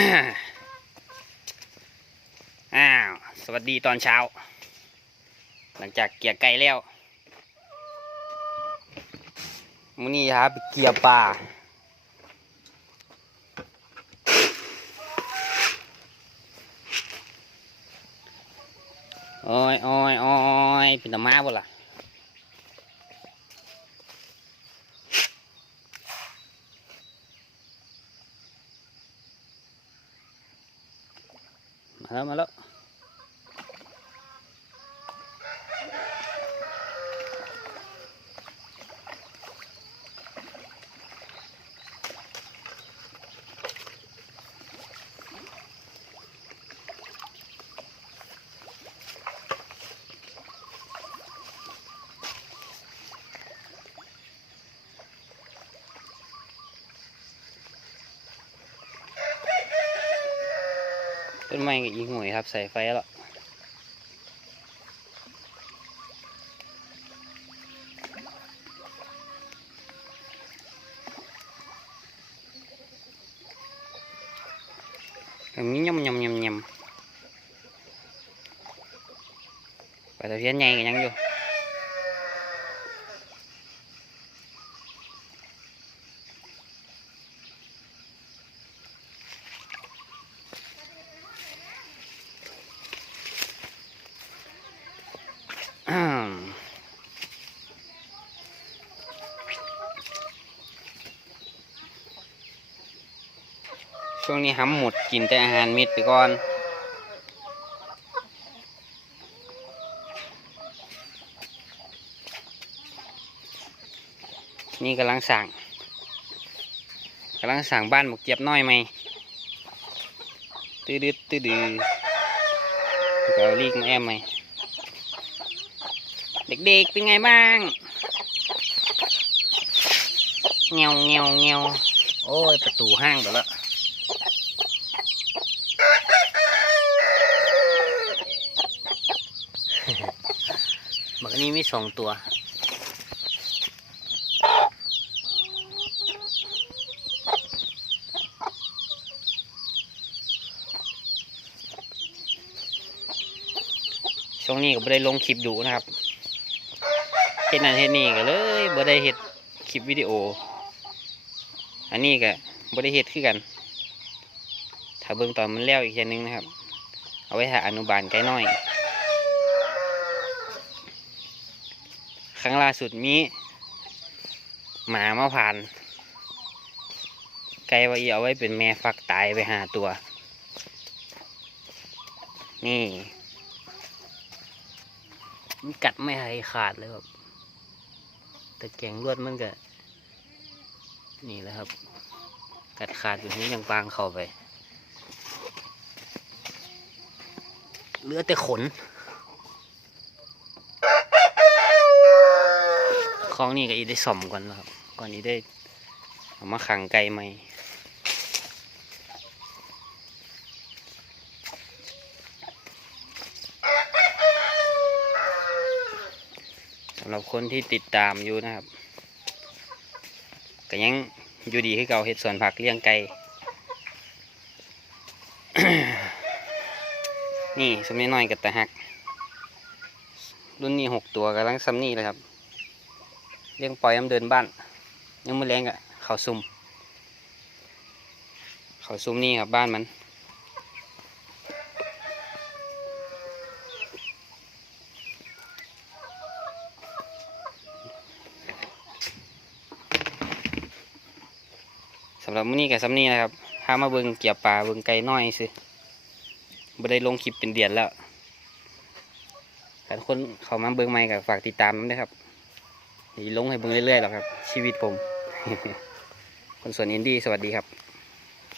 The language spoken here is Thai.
อ้าวสวัสดีตอนเช้าหลังจากเกี่ยไก่แล้วมื้อนี้ครับไปเกี่ยปลาโอ้ยโอ้ยโอ้ยเป็นตะมาบ่ล่ะมาแล้วต้นไม้กับอีหวยครับใส่ไฟแล้วมียำปลาตะเพียนใหญ่กันยังอยู่ช่วงนี้ห้ำหมดกินแต่อาหารเม็ดไปก่อนนี่กำลังสั่งบ้านหมกเจี๊ยบน้อยไหมตื้อดื้อก็เอาลีกมาแอมไหมเด็กๆเป็นไงบ้างเงียวโอ้ยประตูห้างไปแล้วบักนี้มี2 ตัวช่วงนี้ก็ไม่ได้ลงคลิปดูนะครับเฮ็ดนั่นเฮ็ดนี่ก็เลยไม่ได้เฮ็ดคลิปวิดีโออันนี้ก็ไม่ได้เฮ็ดคือกันถ้าเบิ่งตอนมันแล้วอีกแค่นึงนะครับเอาไว้หาอนุบาลไก่น้อยครั้งล่าสุดมีหมามาผ่านไก่ว่าเอาไว้เป็นแม่ฟักตายไป5 ตัวนี่มันกัดไม่ให้ขาดเลยครับแต่แกงลวดมันก็นี่แหละครับกัดขาดอยู่นี้ยังปางเข้าไปเหลือแต่ขนของนี่ก็อีได้ส่อมก่อนนะครับก่อนนี้ได้เอามาขังไก่ใหม่สำหรับคนที่ติดตามอยู่นะครับก็ยังอยู่ดีให้เก่าเห็ดสวนผักเลี้ยงไก่ นี่สำนีน้อยกับตะหักรุ่นนี้6 ตัวกำลังสำนีเลยครับเลี้ยงปล่อยเดินบ้านยังไม่แรงอ่ะเขาซุ่มนี่ครับบ้านมันสำหรับมื้อนี้กับสำนีนะครับพามาเบิ่งเกี่ยวปลาเบิ่งไก่น้อยสิบ่ได้ลงคลิปเป็นเดือนแล้วแต่คนเขามาเบิ่งใหม่กับฝากติดตามด้วยครับลงให้เบิ่งเรื่อยๆหรอกครับชีวิตผม คนสวนอินดี้สวัสดีครับ